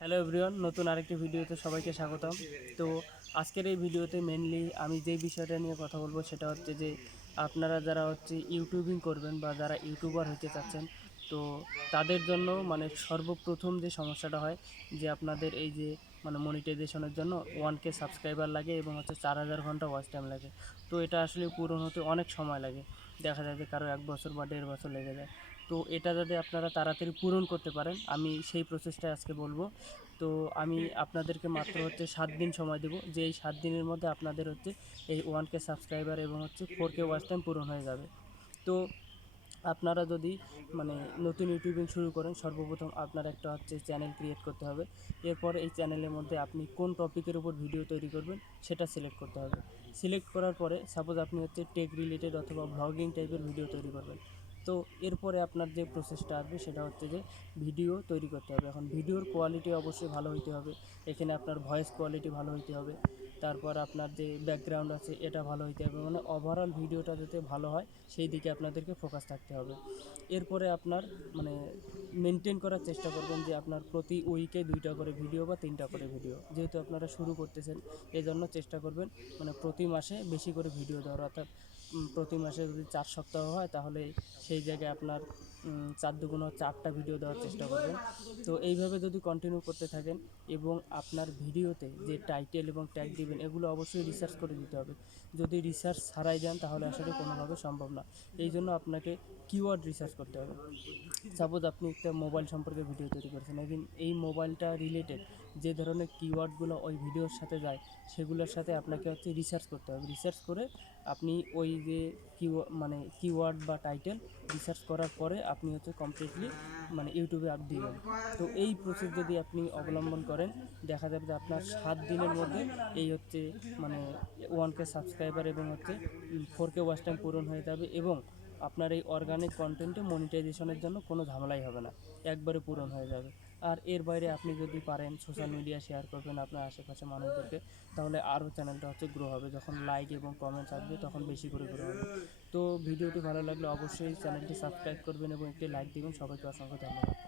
Hello everyone, নতুন আরেকটি ভিডিওতে সবাইকে স্বাগতম। তো আজকের এই ভিডিওতে মেনলি আমি যেই বিষয়টা নিয়ে কথা বলবো সেটা হচ্ছে যে আপনারা যারা হচ্ছে ইউটিউবিং করবেন বা যারা ইউটিউবার হতে চাচ্ছেন, তো তাদের জন্য মানে সর্বপ্রথম যে সমস্যাটা হয় যে আপনাদের এই যে মানে মনিটাইজেশনের জন্য 1K সাবস্ক্রাইবার লাগে এবং হচ্ছে 4000 ঘন্টা ওয়াচ টাইম লাগে। তো এটা আসলে পূরণ হতে অনেক সময় লাগে, দেখা যায় যে কারো 1 বছর বা 1.5 বছর লেগে যায়। তো এটা যদি আপনারা তাড়াতাড়ি পূরণ করতে পারেন, আমি সেই প্রসেসটা আজকে বলবো। তো আমি আপনাদেরকে মাত্র হচ্ছে 7 দিন সময় দেবো, যে এই 7 দিনের মধ্যে আপনাদের হচ্ছে এই 1K সাবস্ক্রাইবার এবং হচ্ছে 4K ওয়াচ টাইম পূরণ হয়ে যাবে। তো আপনারা যদি মানে নতুন ইউটিউবিং শুরু করেন, সর্বপ্রথম আপনার একটা হচ্ছে চ্যানেল ক্রিয়েট করতে হবে। এরপর এই চ্যানেলের মধ্যে আপনি কোন টপিকের উপর ভিডিও তৈরি করবেন সেটা সিলেক্ট করতে হবে। সিলেক্ট করার পরে সাপোজ আপনি হচ্ছে টেক রিলেটেড অথবা ব্লগিং টাইপের ভিডিও তৈরি করবেন। তো এরপরে আপনার যে প্রসেসটা আসবে সেটা হচ্ছে যে ভিডিও তৈরি করতে হবে। এখন ভিডিওর কোয়ালিটি অবশ্যই ভালো হইতে হবে, এখানে আপনার ভয়েস কোয়ালিটি ভালো হইতে হবে, তারপর আপনার যে ব্যাকগ্রাউন্ড আছে এটা ভালো হইতে হবে, মানে ওভারঅল ভিডিওটা যাতে ভালো হয় সেই দিকে আপনাদেরকে ফোকাস থাকতে হবে। এরপরে আপনার মানে মেনটেন করার চেষ্টা করবেন যে আপনার প্রতি উইকে 2টা করে ভিডিও বা 3টা করে ভিডিও, যেহেতু আপনারা শুরু করতেছেন এই জন্য চেষ্টা করবেন মানে প্রতি মাসে বেশি করে ভিডিও দেওয়ার। অর্থাৎ প্রতি মাসে যদি 4 সপ্তাহ হয় তাহলে সেই জায়গায় আপনার 4 দুগুণ হচ্ছে 8টা ভিডিও দেওয়ার চেষ্টা করবেন। তো এইভাবে যদি কন্টিনিউ করতে থাকেন এবং আপনার ভিডিওতে যে টাইটেল এবং ট্যাগ দিবেন এগুলো অবশ্যই রিসার্চ করে দিতে হবে। যদি রিসার্চ ছাড়াই যান তাহলে আসলে কোনোভাবে সম্ভব না। এই জন্য আপনাকে কিওয়ার্ড রিসার্চ করতে হবে। সাপোজ আপনি একটা মোবাইল সম্পর্কে ভিডিও তৈরি করেছেন, এখন এই মোবাইলটা রিলেটেড যে ধরনের কিওয়ার্ডগুলো ওই ভিডিওর সাথে যায় সেগুলোর সাথে আপনাকে হচ্ছে রিসার্চ করতে হবে। রিসার্চ করে আপনি ওই যে মানে কিওয়ার্ড বা টাইটেল রিসার্চ করার পরে আপনি হচ্ছে কমপ্লিটলি মানে ইউটিউবে আপ দিবেন। তো এই প্রসেস যদি আপনি অবলম্বন করেন, দেখা যাবে যে আপনার 7 দিনের মধ্যে এই হচ্ছে মানে 1K সাবস্ক্রাইবার এবং হচ্ছে 4K ওয়াচ টাইম পূরণ হয়ে যাবে এবং আপনার এই অর্গানিক কন্টেন্টে মনিটাইজেশনের জন্য কোনো ঝামেলাই হবে না, একবারে পূরণ হয়ে যাবে। আর এর বাইরে আপনি যদি পারেন সোশ্যাল মিডিয়া শেয়ার করবেন আপনার আশেপাশে মানুষদেরকে, তাহলে আরও চ্যানেলটা হচ্ছে গ্রো হবে। যখন লাইক এবং কমেন্টস আসবে তখন বেশি করে গ্রো হবে। তো ভিডিওটি ভালো লাগলে অবশ্যই চ্যানেলটি সাবস্ক্রাইব করবেন এবং একটি লাইক দিবেন। সবাইকে অসংখ্য ধন্যবাদ।